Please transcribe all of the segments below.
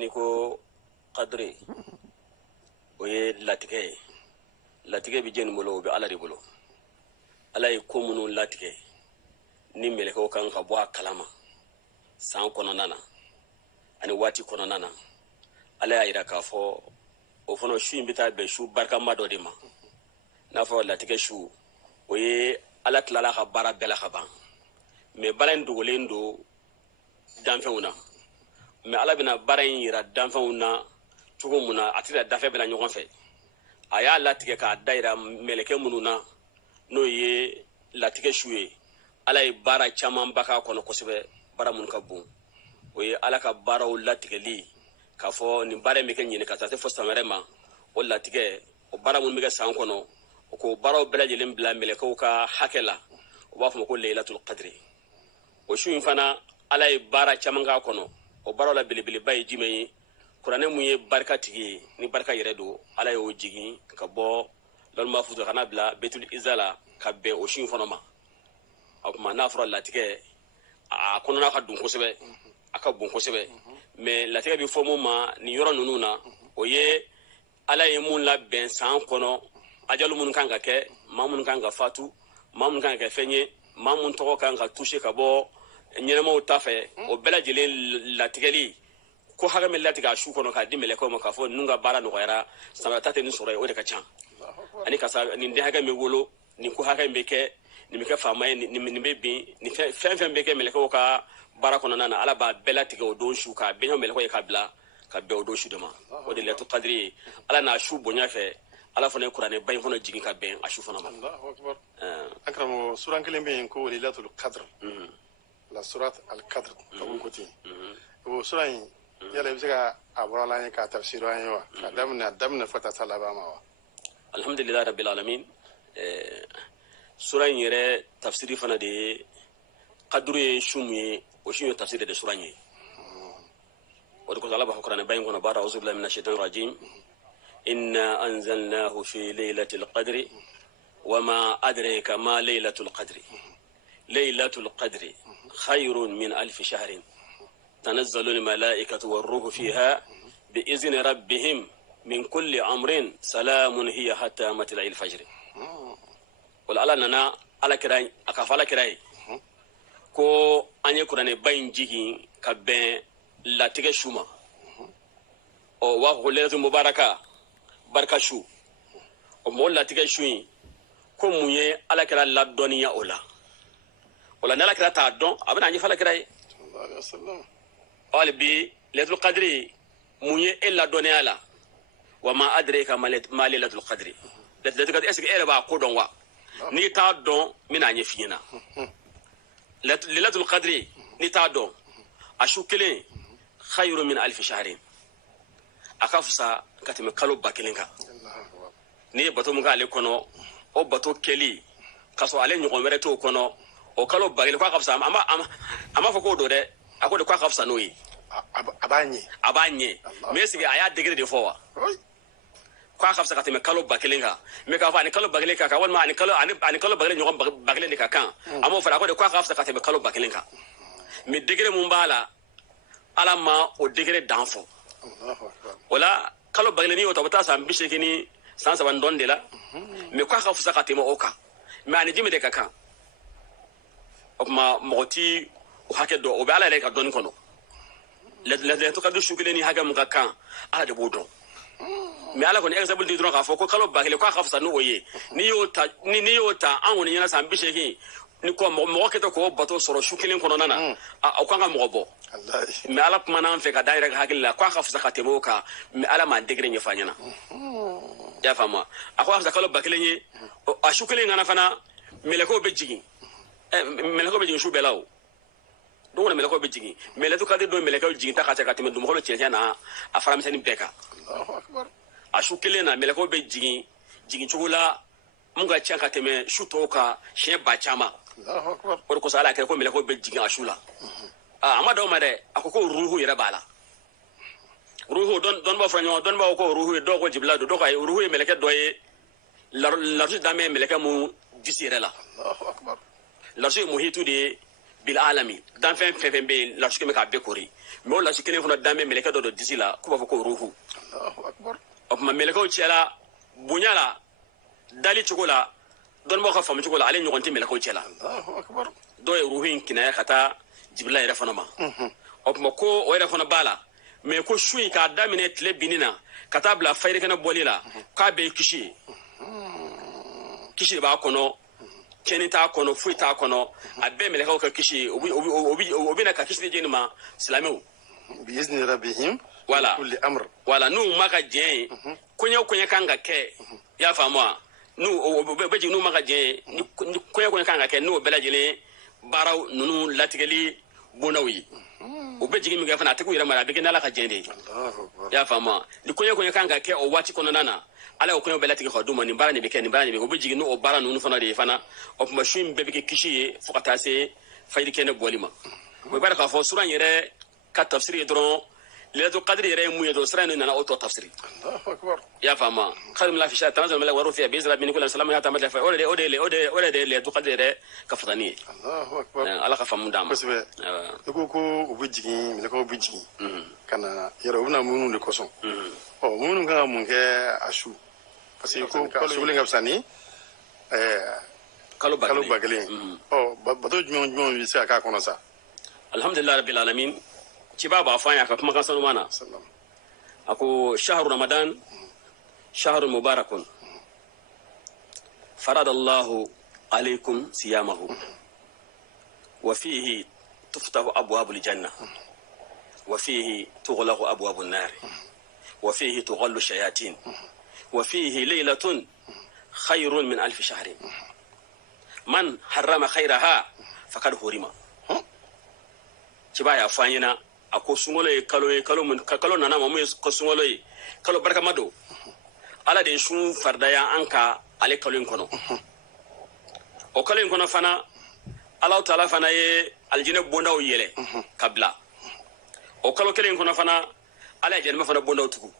niko qadri oye latige bi jen bolo be ala de bolo ala e ko munu latige ni meleko kan ka bo kalama san kono nana ani wati kono nana ala ya ira ka fo o fono shu imbita be shu barka mado de ma na fo latige shu oye ala tlala ka bara bela ka ban me balen dugolendo danfeuna me ala bina bara yira danfeuna tugo muna atira dafe bina ɲɔgɔn fɛ a y'a latigɛ k'a dayira meleke minnu na n'o ye latigɛ su ye ala ye baara caman ba k'a kɔnɔ kosɛbɛ baara minnu ka bon o ye ala ka baaraw latigɛli k'a fɔ nin baara in bɛ kɛ ɲini ka taa se fo san wɛrɛ ma o latigɛ o baara minnu bɛ kɛ san kɔnɔ o ko baaraw bɛɛ lajɛlen bila melekɛw ka hakɛ la o b'a fɔ ma ko leilatul qadri o su in fana ala ye baara caman k'a kɔnɔ o baaraw la belebeleba ye jumɛn ye kuranɛ mun ye barika tigi ye ni barika yɛrɛ don ala y'o jigin ka bɔ laluma futu kana bila betul izala ka bɛn o sin fana ma o kuma n'a fɔra latigɛ a kɔnɔna ka don kosɛbɛ a ka bon kosɛbɛ mais latigɛ bɛ fɔ mun ma nin yɔrɔ ninnu na o ye ala ye mun labɛn san kɔnɔ ajalu mun kan ka kɛ maa mun kan ka fatu maa mun kan ka kɛ fɛn ye maa mun tɔgɔ kan ka toucher ka bɔ ɲɛnɛmaw ta fɛ o bɛɛ lajɛlen latigɛli ko hakɛ min latigɛ a su kɔnɔ k'a di melekɛw ma k'a fɔ ninnu ka baara nɔgɔyara samara ta tɛ nin sɔrɔ ye o de ka ca ani karisa nin den hakɛ min wolo nin ko hakɛ min bɛ kɛ nin bɛ kɛ faama ye nin bɛ bin nin fɛn fɛn bɛ kɛ melekɛw ka baara kɔnɔna na ala b'a bɛɛ latigɛ o don su k'a bɛn melekɛw ye k'a bila ka bɛn o don su de ma o de lailatul qadri ye ala n'a su bonya fɛ ala fana ye kuranɛ ba in fana jigin ka bɛn a su fana ma akramo suran kelen bɛ yen ko lailatul qadr la surat al qadr kabun ko ten o suran in yala i bɛ se ka a bɔra la an ye k'a tafsir an ye wa k'a daminɛ fo ka taa se laban ma wa alhamdulilahi rabbil alamin sura in yɛrɛ tafsiri fana de ye qadru ye su mun ye o su ye tafsiri de sura in ye o de kosɔn ala b'a fɔ kuranɛ ba in kɔnɔ baara auzu billahi minash shaitanir rajim inna anzalnahu fi laylatil qadri wama adraka ma laylatul qadri laylatul qadri khayrun min alfi shahrin تنزل الملائكة والروح فيها بإذن ربهم من كل أمر سلام هي حتى مطلع الفجر ولا ننا على كراي أكفال كراي كو أني كراني باين جيجي كبين لا تجشوما أو واه ليلة مباركة بركة شو أو مول لا تجشوين كو مية على كرا لا دنيا ولا نلا كرا تعدون أبنا أني فلا كراي الله عليه وسلم قال بي ليلة القدر مني إلا دنيا لا وما أدريك ما ليلة القدر ليلة القدر إسك إيه بقى كودون وا نيتا دون من أني فينا ليلة القدر نيتا دون أشو كلين خير من 1000 شهر أكافسا كتم كلو باكلينكا ني باتو مغا علي كونو او باتو كلي كاسو علي نيغون مريتو كونو او كلو باكلي كو أكافسا أما فكو دو ده ako de kwa kafsa no yi abanye me sigi aya degre de fowa kwa kafsa ka teme kalo bakelenga me ka fa ni kalo bakelenga ka won ma ni kalo bakelen nyon bakelen ka kan amo fa ako de kwa kafsa ka teme kalo bakelenga me degre mun bala ala ma o degre danfo wala kalo bakelen ni o tabata sa mbishe kini sansa ban donde la me kwa kafsa ka teme oka me ani jimi de ka kan o ma moti hakɛ dɔ o bɛ ala yɛrɛ ka dɔnni kɔnɔ latigɛ ka du su kelen ni hakɛ mun ka kan ala de b'o dɔn mais ala kɔni exemple di dɔrɔn k'a fɔ ko kalo ba kelen k'a ka fisa n'o ye n'i y'o ta an kɔni ɲɛna san 80 ni ko mɔgɔ kɛtɔ k'o bato sɔrɔ su kelen kɔnɔna na o kan ka mɔgɔ bɔ mais ala kuma n'an fɛ ka da yɛrɛ ka hakili la k'a ka fisa ka tɛmɛ o kan mais ala m'a degré ɲɛfɔ ɲɛna i y'a faamu a ko a fisa kalo ba kelen ye a su kelen kana fana mɛlɛkɛw bɛ jigin su bɛɛ la o donc on meleko be jigi mais le to kadi do meleko jigi ta ka teme dum holo ciencia na a faramseni beka Allahu akbar a shukele na meleko be jigi chugula munga cia ka teme shuto ka she ba chama Allahu akbar ko sala ke ko meleko be jigi a shula amado made akoko ruhu yere bala ruhu don ba franyo don ba ko ruhu do ko jibla do ko ay ruhu meleke do ye la dame meleke mu disire la Allahu akbar la muhitu de bil alami dan fen fen be la suke me ka be kori me la suke ne fona dambe meleke do disi la ko ba ko ruhu Allahu akbar o ma meleke o cela bunyala dali chugola don mo ka fam chugola ale nyonti meleke o cela Allahu akbar do e ruhin kinaya kata jibrila ira fona ma o ma ko o ira fona bala me ko shui ka damine tle binina kata bla fayre kana bolila ka be kishi ba kono keni ta kono fu ta kono abbe meleka ka kishi obi na ka kishi je ma islamu bi izni rabbihim wala kulli amr wala nu maka je kunya kanga ke ya famwa nu beji nu maka je kunya kanga ke nu belajele baraw nunu latigeli bonawi o beji mi ga fana te ku yira mara be gina la ka jende Allahu akbar ya famwa ni kunya kanga ke o wati kono nana ala ko be latigi khaduma ni barani be ken barani be ko bejigi no o baranu no fana de fana o machine be be kishi fukata se fayri ken bolima mo baraka fo suran yere ka tafsiri dron ledo qadri yere mu yedo suran no na auto tafsiri Allahu akbar ya fama khadim la fi sha tanzal mala waru fi bizra min kullu salam ya tamadda fa ode le to qadri yere ka fatani Allahu akbar ala ka famu dama kosbe ko o bejigi mi ko bejigi kana yere obna munu de koson o munu ga mun ke ashu parce que ko sulen gabsani kalo bagale bato jumon bi sa ka kono sa alhamdulillah rabbil alamin ci baba fanya ka kuma kan sanu mana ako shahru ramadan shahru mubarakun faradallahu alaykum siyamahu wa fihi tuftahu abwabul janna wa fihi tughlaqu abwabun nar wa fihi tughallu shayatin وفيه ليلة خير من 1000 شهر من حرم خيرها فقد حرم تبا يا فانينا ako sungole kalo mun kalo nana mamu ko sungole kalo barka mado ala de sun fardaya anka ale kalo kono o kalo kono fana Allah taala fana ye aljina bondaw yele kabla o kalo kelen kono fana ala jenma fana bondaw tugu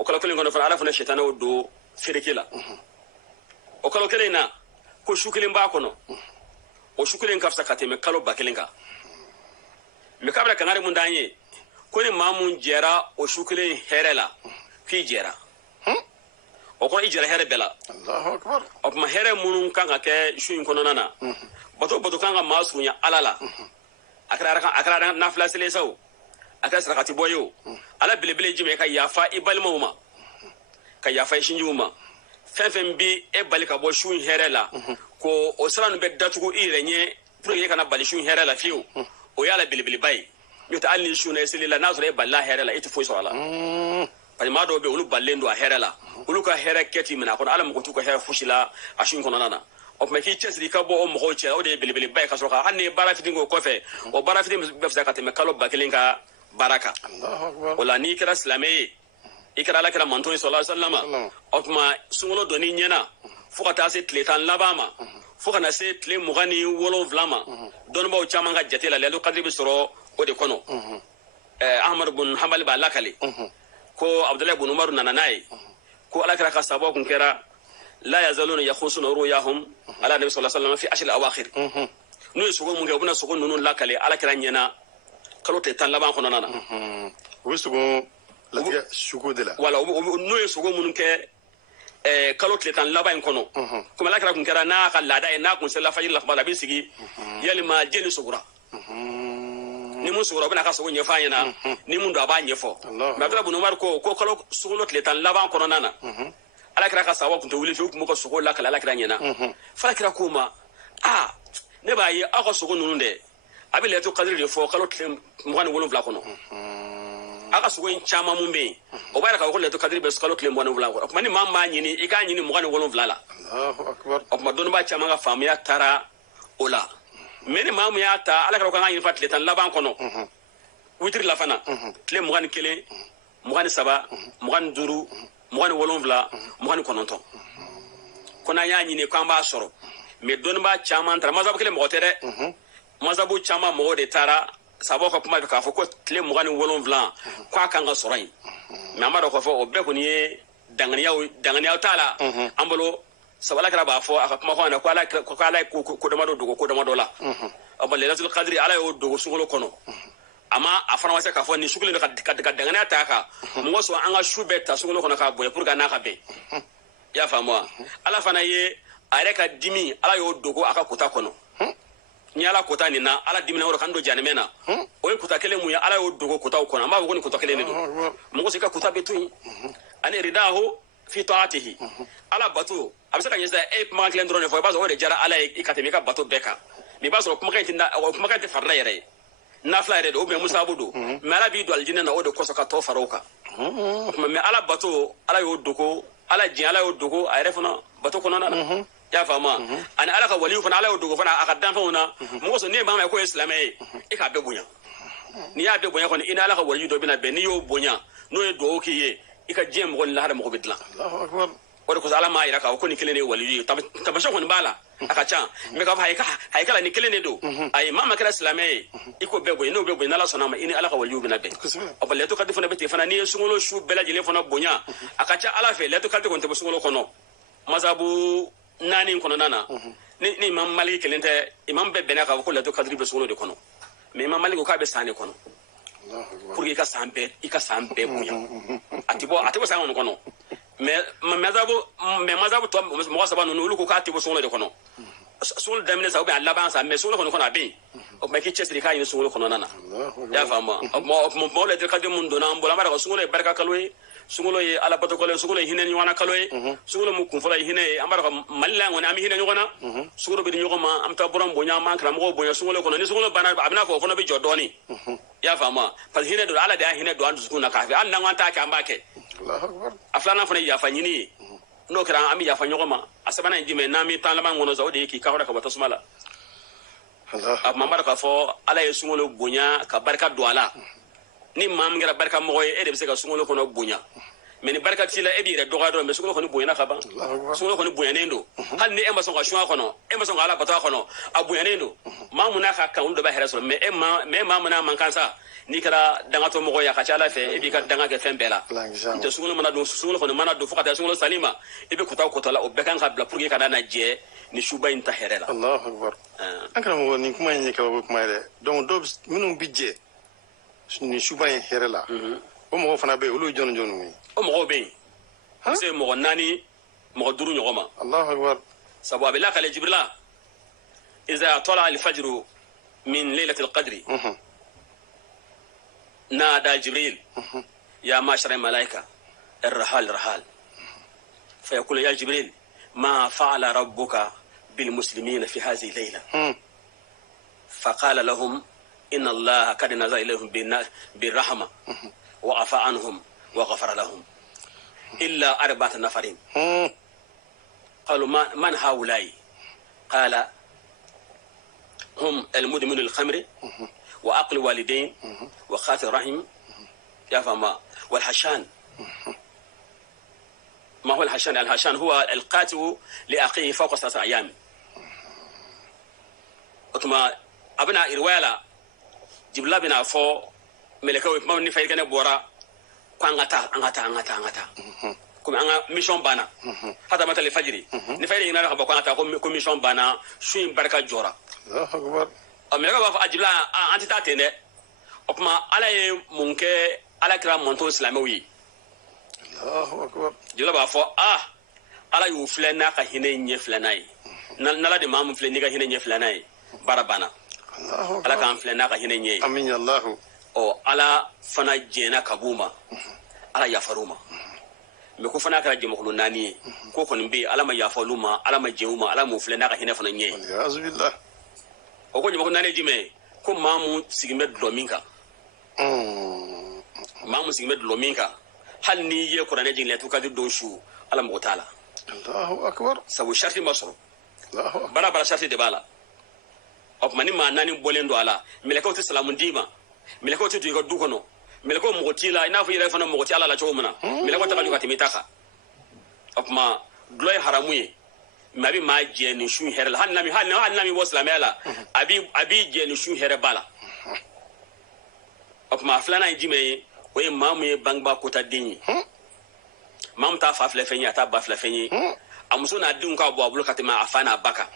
o kalo kelen kono fana ala fana shetana o do ferekela o kalo kelen na ko shukelen ba kono o shukelen kafsa kateme kalo bakelen ka me kabra kanare mun danye ko ni mamun jera o shukelen herela fi jera o ko ijera here bela Allahu akbar o ma here munun kanga ke shuin kono nana bato kanga masunya alala akara na flasele saw aka sarakati boyo ala bilebele jime ka yafa ibalmuma ka yafa shinjuma fenfen bi e balika bo shun herela ko o saranu be datugo irenye pour ye kana bali shun herela fiu o yala bilebele bay yota alni shun eselila nazure e balla herela itu fo sala pani mado be ulu ballendo a herela ulu ka here keti mina ko ala mo ko here fushila ashun kono nana o me ki chesri ka bo o mo ko che o de bilebele bay ka so ka anne bara fitingo ko fe o bara fitingo be fza ka te me kalo bakelinga baraka Allahu akbar wala ni kira islamé ikira la kira manto sallallahu alaihi wasallam otma sungolo doni nyena fukata se tletan labama fukana se tle mugani wolo vlama don baw chama nga jatela lelo kadri bi soro o de kono ahmad ibn hanbal ba lakali ko abdullah ibn umar nananai ko ala kira ka sabo kun kira la yazaluna yakhusuna ru'yahum ala nabi sallallahu alaihi wasallam fi ashr al-awakhir no sugo mun ga buna sugo nunun lakali ala kira nyena kalo te tan laban kono nana o sugo latiga sugo de la wala no ye sugo munun ke kalo te tan laban kono kuma la kara kun kara na ka lada na kun sala fajir la bala bin sigi yalima jeni sugura ni mun sugura bana ka sugo nyefa yana ni mun do aba nyefo ma kala bunu mar ko kalo sugo te tan laban kono nana ala kara ka sawa kun to wuli fi ko ko sugo la kala ala kara nyana fala kara kuma ne ba yi ako sugo nunun de abi leto kadri de fo kalo tlem mwan wolon vla kono aka sugo in chama mumbe o bara ka ko leto kadri be kalo tlem mwan vla ko mani mamma nyini e ka nyini mwan wolon vla la Allahu akbar o ma don ba chama ga famia tara ola meni mamu ya ta ala ka ko ngani fatle tan laban kono witri la fana tlem mwan kele mwan saba mwan duru mwan wolon vla mwan kononto kona ya nyini ko amba soro me don ba chama tara mazab kele mo tere mazabu chama mo de tara sabo ko kuma ka fo ko tle mugani wolon vlan kwa kanga sorai me amaro ko fo o be ko ni danganiya tala ambolo sabala kala ba fo aka kuma ko na ko ala ko dama do la aba lailatul qadri ala yo do sungolo kono ama afana wase ka fo ni sugule ka dangana ta ka mo so anga shube ta sungolo kono ka boye pour ga na ka be ya famwa ala fana ye are ka dimi ala yo dogo aka kota kono ni ala kota ni na ala dimi na woro kan do janemena o kota kele mu ya ala yo dogo kota kono ama ko ni kota kele ne do mo so ka kota betu ani ridahu fi ta'atihi ala bato abisa kan yesa e kuma kelen drone fo ba so o de jara ala e katemi ka bato beka mi ba so kuma kan tinda kuma kan te farla yere na fla yere do be musa budo me ala bi do aljinna na o de koso ka to faroka me ala bato ala yo dogo ala jin ala yo dogo ayre fona bato kono na ya fama ani ala ka waliyu fana ala yo dogo fana aka dan fona mo so ne ma ma ko islamai e ka be bunya ni ya be bunya kono ina ala ka waliyu do bina be ni yo bunya no e do kiye ika jiem gon la hada mo ko bidla Allahu akbar wala ko ala ma ira ka ko ni kelene waliyu tamasha ko ni bala aka cha me ka hay kala ni kelene do ay mama kala islamai iko be bunya no be bunya la sona ma ini ala ka waliyu bina be o le to ka defona be te fana ni sungolo shu bela jile fona bunya aka cha ala fe le to ka te kon te sungolo kono mazabu nani kono nana ni imam malik kelente imam be bena ka ko le to ka dribe sungolo de kono me imam malik ko ka be sane kono pour que ika sampe buya atibo sa ngono kono mais mazabu to mo saba no lu ko ka atibo solo de kono solo damine sa o be alla ban sa mais solo kono kono abi o me ki chesri ka yin solo kono nana ya fama mo le de ka de mundo na mbola mara ko solo e barka kaloy sungolo ye ala bato kolo sungolo hinen nywana kaloy sungolo mu kun fola hine amara ko malla ngona ami hinen nyona sungolo be nyoma am ta borom bonya man kra mo bonya sungolo kono ni sungolo bana abina ko fono be jodoni ya fama pa hine do ala da hine do andu sukuna ka an nan wanta ka ambake Allahu akbar aflana fona ya fanyini no kra ami ya fanyoma asabana njime na mi tan lama ngono zawde ki ka hoda ka bato sumala Allah ab mamara ka fo ala ye sungolo bonya ka barka do ala ni mam ngara barka mo e de be se ka sungolo kono bunya meni barka tila e bi re doga do me sungolo kono bunya na ka ba sungolo kono bunya nendo hal ni e ma songa shwa kono e ma songa ala bata kono abunya nendo mamuna ka kan do ba hera so me mamuna man kansa ni kara danga to mo ya ka chala fe e bi ka danga ke fembela to sungolo mana do sungolo kono mana do fukata sungolo salima e be kuta ko to la o be kan ka bla pour que ka dana je ni shuba inta herela Allahu akbar ankara mo ni kuma ni ka ba kuma re donc do minum bidje ni shuba en herela o mo fana be olu jon mi o mo be se mo nani mo duru nyoma Allahu akbar sabu abila kale jibrila iza tala al fajr min laylat al qadr nada jibril ya mashara al malaika الرحال فيقول يا جبريل ما فعل ربك بالمسلمين في هذه الليلة فقال لهم إن الله قد نزل إليهم بالرحمة وعفى عنهم وغفر لهم إلا 4 نفر قالوا من هؤلاء قال هم المدمن الخمر وعقل والدين وقاتل رحم يا فما والحشان ما هو الحشان؟ الحشان هو القاتل لأخيه فوق 3 أيام وكما أبناء إروالا جبلا بنا فو ملكو ما نفعل كنا بورا كأنغتا كم أنغا ميشون بانا هذا مثل الفجر نفعل إننا نخبر كأنغتا كم ميشون بانا شوين بركة جورا الله أكبر ملكو بافو أجبلا أنت تاتين وكما على ممكن على كلام منطول إسلامي Allahu akbar jula ba fo ala yu flena ka hine nye flenai nala de mam fleni ka hine nye flenai barabana Allahu ala kan flena ka hine nye amin Allah o ala fana jena kabuma ala ya faruma me ko fana ka jemo ko nani ko kon be ala ma ya faluma ala ma jeuma ala mu flena ka hine fana nye azbillah o ko jemo ko nani jime ko mamu sigime dominka mamu sigime dominka hal ni ye qur'ane jin letu ka do shu ala mo taala Allahu akbar sabu sharti masru Allahu akbar bara sharti de bala op mani ma nani bolendo ala milako to salamun dima milako to ko du kono milako mo tila ina fu yere fana mo tila la chomuna milako ta ka timitaka op ma gloy haramuye mabi ma je ni shu herel hal nami waslamela abi je ni shu here bala op ma flana jime we mamu ye bangba kota dinyi mam ta fa fle fenyi ata ba fle fenyi amuso na denw ka bɔ a bolo ka tɛmɛ a fa n'a ba kan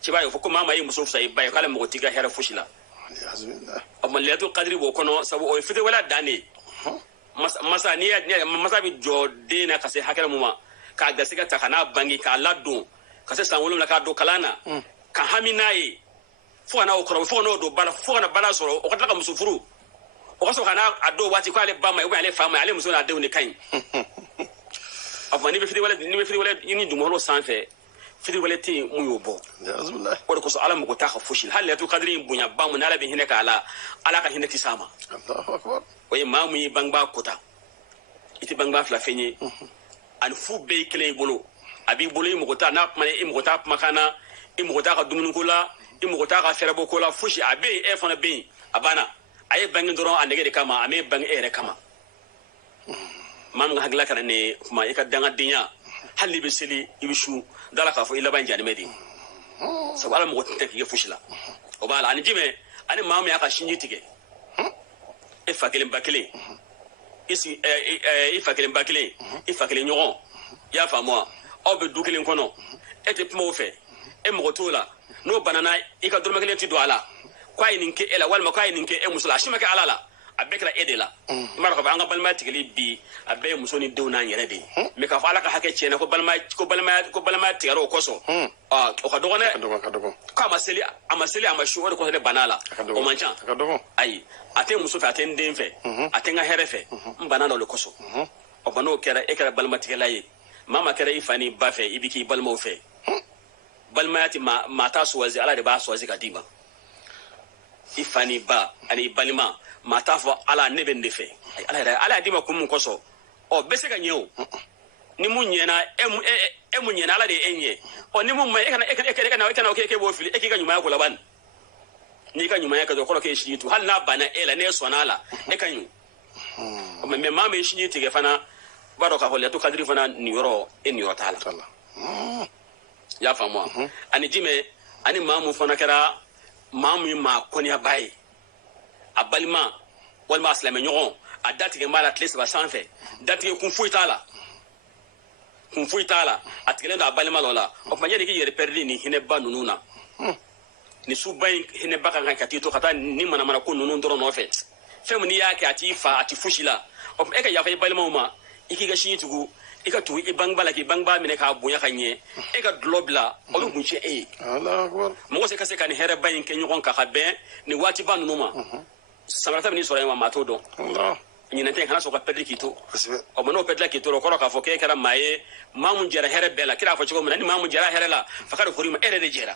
ci b'a ye fɔ ko maa ye muso fisa i ba ye k'ale mɔgɔ t'i ka hɛrɛ fosi la lailatul qadri b'o kɔnɔ sabu o ye fitiriwale dan de ye masa masa bɛ jɔ den na ka se hakɛ mun ma k'a garisɛgɛ ta ka n'a bange k'a ladon ka se san 7 k'a don kalan na ka hami n'a ye fo ka n'o kɔrɔ fo ka n'o don bala fo ka na bala sɔrɔ o ka tila ka muso furu o ka sɔrɔ ka n'a dɔw waati k'ale ba ma ale fa ma ale muso n'a denw de ka ɲi a fɔ n'i bɛ fitiriwale i ni dugumɔgɔw sanfɛ fitiriwale tɛ yen mun y'o bɔ o de kosɔn ala mɔgɔ t'a ka fosi hali lailatul qadri in bonya ba mun n'ala bɛ hinɛ k'a la ala ka hinɛ tɛ s'a ma o ye maa mun ye bangebaa kota i tɛ bangebaa fila fɛn ye ani fu bɛɛ ye kelen i bolo a b'i bolo i mɔgɔ t'a n'a kumana i mɔgɔ t'a kumakan na i mɔgɔ t'a ka dumuniko la i mɔgɔ t'a ka fɛrɛbɔko la fosi a bɛ yen e fana bɛ yen a banna a ye bange dɔrɔn a nege de kama a m'e bange e yɛrɛ kama maa min ka hakilila kana ne kuma i ka dangadenya hali n'i bɛ seli i bɛ su dala k'a fɔ i laban janimɛ de sabu ala mɔgɔ tɛ k'i kɛ fosi la o b'a la ani jumɛn ani maa min y'a ka sinji tigɛ e fa kelen ba kelen i fa kelen ba kelen i fa kelen ɲɔgɔn i y'a faamu wa aw bɛ du kelen kɔnɔ e tɛ kuma o fɛ e mɔgɔ t'o la n'o banana i ka dɔrɔmɛ kelen tɛ don a la k'a ye nin kɛ e la walima k'a ye nin kɛ e muso la a si ma kɛ ala la a bɛɛ kɛra e de la n b'a dɔn k'a fɔ an ka balimaya tigɛli bi a bɛɛ ye muso ni denw n'an yɛrɛ de ye mɛ k'a fɔ ala ka hakɛ tiɲɛna ko balimaya tigɛra o kosɔn o ka dɔgɔn dɛ ko a ma seli a ma su o de kosɔn ne banna la o man ca ayi a tɛ muso fɛ a tɛ n den fɛ a tɛ n ka hɛrɛ fɛ n banna la o de kosɔn o ba n'o kɛra e kɛra balimatigɛla ye maa ma kɛra i fa ni ba fɛ i bɛ k'i balimaw fɛ balimaya tɛ maa t'a suwazi ala de b'a suwazi ka d'i ma i fa ni ba ani i balima maa t'a fɔ ala ne bɛ nin de fɛ ala y'a d'i ma kun mun kosɔn bɛ se ka ɲɛ o ni mun ɲɛna e mun ɲɛna ala de ye e ɲɛ ni mun ma e kana o k'e b'o fili e k'i ka ɲumanya ko laban n'i ka ɲumanya kɛ dɔrɔn kɔrɔ k'e sinji tu hali n'a banna e la n'e sɔnna a la e ka ɲu mɛ maa min sinji tigɛ fana b'a dɔn k'a fɔ lailatul qadri fana niyɔrɔ e niyɔrɔ t'a la i y'a faamu wa ani jumɛn ani maa mun fana kɛra maa min maa kɔniyaba ye a balima walima a silamɛ ɲɔgɔn a datigɛ b'a la tile 3 sanfɛ datigɛ kun foyi t'a la a tigɛlen don a balima dɔ la o tuma yanni k'i yɛrɛ pɛridi nin hinɛba ninnu na nin suba in hinɛba ka kan ka t'i to ka taa ni manamana ko ninnu dɔrɔn nɔfɛ fɛn min n'i y'a kɛ a t'i fa a t'i fosi la o tuma e ka yafa i balimaw ma i k'i ka sinji tugu i ka tugu i bangebaa la k'i bangebaa minɛ k'a bonya ka ɲɛ e ka dulɔ bila o bɛ kun tiɲɛ e ye mɔgɔ se ka se ka nin hɛrɛba in kɛ ɲɔgɔn kan ka bɛn nin waatiba ninnu ma samarata bɛ n'i sɔrɔ yen wa maa t'o dɔn ɲinɛntɛ kana sɔn ka pɛridi k'i to o ma n'o pɛridila k'i to o kɔrɔ k'a fɔ k'e kɛra maa ye maa mun jɛra hɛrɛ bɛɛ la kira y'a fɔ cogo min na ni maa mun jɛra hɛrɛ la fa ka de fori ma e yɛrɛ de jɛra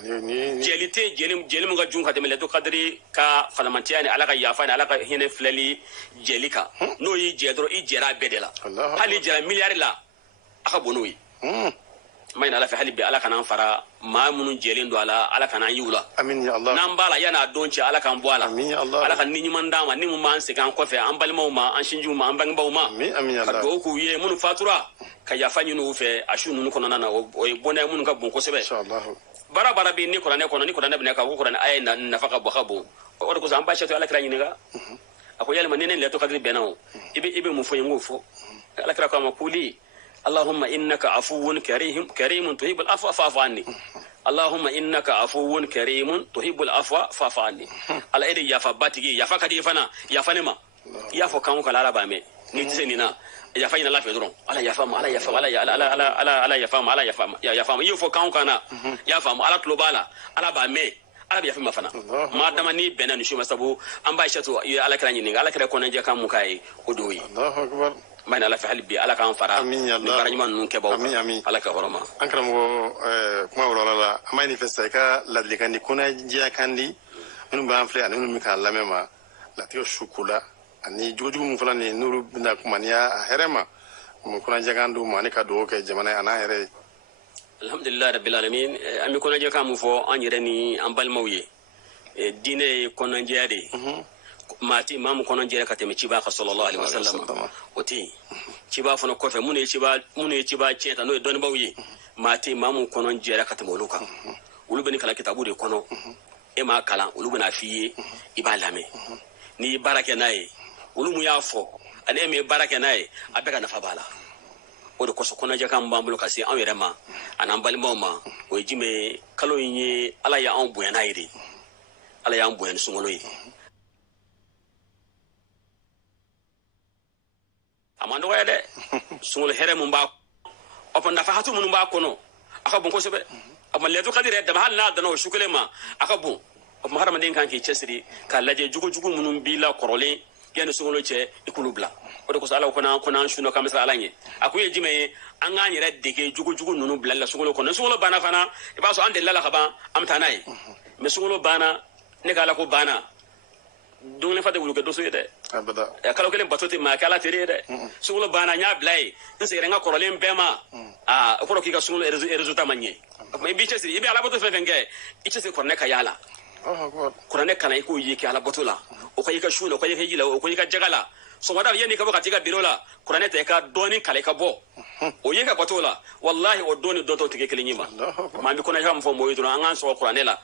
jɛli tɛ jɛli min ka jugu ka tɛmɛ lailatul qadri ka falamantiya ni ala ka yafa ni ala ka hinɛ filɛli jɛli kan n'o y'i jɛ dɔrɔn i jɛra a bɛɛ de la hali i jɛra miliyari la a ka bon n'o ye ma ɲin ala fɛ hali bi ala kan'an fara maa minnu jɛlen don a la ala kan'an yiw la n'an b'a la yan'a don cɛ ala k'an bɔ a la ala ka ni ɲuman d'an ma ni mun b'an segin an kɔfɛ an balimaw ma an sinjiw ma an bangebaaw ma ka dugawu k'u ye minnu fatura ka yafa ɲini u fɛ a su ninnu kɔnɔna na o ye bɔnɛ minnu ka bon kosɛbɛ baara bɛ ni kuranɛ kɔnɔ ni kuranɛ bɛna ka ko kuranɛ aya nafa ka bɔ ka bon o de kosɔn an b'a sɛto ala kira ɲininka a ko yalima ni ne lailatul qadri bɛnna o i bɛ mun fɔ n ye n k'o fɔ ala kira ko a ma kuli اللهم إنك عفو كريم تحب العفو فاعف عني اللهم إنك عفو كريم تحب العفو فاعف عني على إيدي يافا باتيجي يافا كدي فنا يافا نما يافا كانوا كلا على بامي نيتسينينا يافا ينا لا فيدرون على يافا على يافا على يافا على يافا يافا كانوا كنا يافا على طلبالا على بامي ala biya fima fana ma dama ni bena ni shuma sabu an ba shatu ala kira nyini ala kira konan je kan mu kai odoyi Allahu akbar mayna ala fi halbi ala kan fara ni barajman nun ke baw ala ka horoma an karamo kuma wala la amay ni festa ka ladli kan di kuna je kan di minnu b'an filɛ ani minnu bɛ k'a lamɛn ma latigɛ su ko la ani jogojugu min fana ni n'olu bɛna kumaniya a hɛrɛ ma mun kɔnɔjɛ kan d'u ma ani ka dugawu kɛ jamana ye a n'a yɛrɛ ye. alhamdulilahi rabbil alamin an bɛ kɔnɔjɛ kan mun fɔ an yɛrɛ ni an balimaw ye diinɛ ye kɔnɔjɛya de ye maa mun kɔnɔjɛra ka tɛmɛ ciba kan sallallahu alaihi wasallam o tɛ yen ciba fana kɔfɛ minnu ye ciba tiɲɛ ta n'o ye dɔnnibaw ye maa mun kɔnɔjɛra ka tɛmɛ olu kan olu bɛ nin kalan kitabu de kɔnɔ e m'a kalan olu bɛna f'i ye i b'a lamɛn n'i ye baara kɛ n'a ye olu mun y'a fɔ ani e min ye baara kɛ n'a ye a bɛɛ ka nafa b'a la o de koso kɔnɔja kan b'an bolo ka se anw yɛrɛ ma an'an balimaw ma o ye jumɛn kalo in ye ala y'anw bonya n'a ye de ala y'an bonya ni sunkalo ye a man dɔgɔya dɛ sunkalo hɛrɛ mun b'a o fana nafa hatu minnu b'a kɔnɔ a ka bon kosɛbɛ a ma lɛtu kadiri yɛrɛ dama hali n'a danna o su kelen ma a ka bon o tuma hadamaden kan k'i cɛsiri k'a lajɛ jugujugu minnu b'i la kɔrɔlen yanni sunkalo cɛ i k'olu bila o de kosɔn ala ko n'an sunna k'an bɛ siran ala ɲɛ a ko ye jumɛn ye an k'an yɛrɛ dege jugujugu ninnu bilali la sunkalo kɔnɔ ni sunkalo banna fana i b'a sɔrɔ an delila la ka ban an bɛ taa n'a ye mɛ sunkalo banna ne ka ala ko banna dumuni fa tɛ wulu kɛ doso ye dɛ kalo kelen bato tɛ maa kɛ ala teri ye dɛ sunkalo banna n y'a bila ye n seginna n ka kɔrɔlen bɛɛ ma o kɔrɔ k'i ka sunkalo résultat ma ɲɛ o tuma i b'i cɛsiri i bɛ ala bato fɛn fɛn kɛ i cɛsiri kuranɛ ka y'a la kuranɛ kana i k'o ye kɛ ala bato la o ka i ka su la o ka i ka ji la o ka i ka jaga la sɔgɔmada yanni ka bɔ ka t'i ka biro la kuranɛ tɛ i ka dɔɔni kala i ka bɔ o ye ka bato la walahi o dɔɔni dɔ tɔw tɛ kɛ kelen ye ma maa bɛ kɔnɔja min fɔ mɔgɔw ye dɔrɔn an k'an sɔgɔ kuranɛ la